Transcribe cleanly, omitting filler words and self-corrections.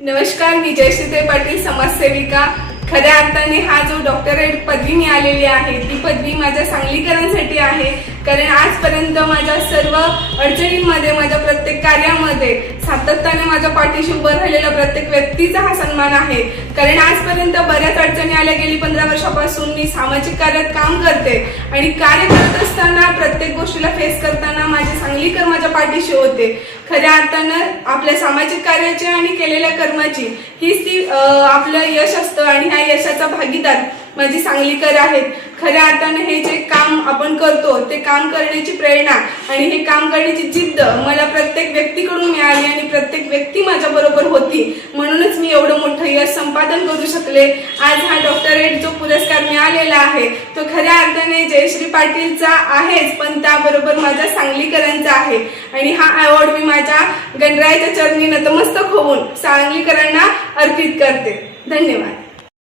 नमस्कार, मी जयश्री पाटील, समाजसेविका। खऱ्या अर्थाने हा जो डॉक्टरेट पदवी मिळालेली आहे ती पदवी माझ्या सांगलीकरांसाठी आहे। कारण आजपर्यंत माझ्या सर्व अडचणींमध्ये, माझ्या प्रत्येक कार्यामध्ये सातत्याने माझ्या पाठीशी उभं राहिलेल्या प्रत्येक व्यक्तीचा हा सन्मान आहे। कारण आजपर्यंत बऱ्याच अडचणी आल्या, गेली 15 वर्षापासून मी सामाजिक कार्यात काम करते आणि कार्य करत असताना प्रत्येक गोष्टीला फेस करताना माझे सांगलीकर माझ्या पाठीशी होते। खऱ्या अर्थानं आपल्या सामाजिक कार्याची आणि केलेल्या कर्माची हीच ती आपलं यश असतं आणि ह्या यशाचा भागीदार माझी सांगलीकर आहेत। खऱ्या अर्थानं हे जे काम आपण करतो ते काम करण्याची प्रेरणा आणि हे काम करण्याची जिद्द मला प्रत्येक व्यक्तीकडून मिळाली आणि प्रत्येक व्यक्ती माझ्या बरोबर होती, म्हणूनच मी एवढं मोठं यश संपादन करू शकले। आज हा डॉक्टरेट जो पुरस्कार मिळालेला आहे तो खऱ्या अर्थाने जयश्री पाटीलचा आहेच, पण त्याबरोबर माझ्या सांगलीकरांचा आहे आणि हा अवॉर्ड मी माझ्या गणरायाच्या चरणी नतमस्तक होऊन सांगलीकरांना अर्पित करते। धन्यवाद।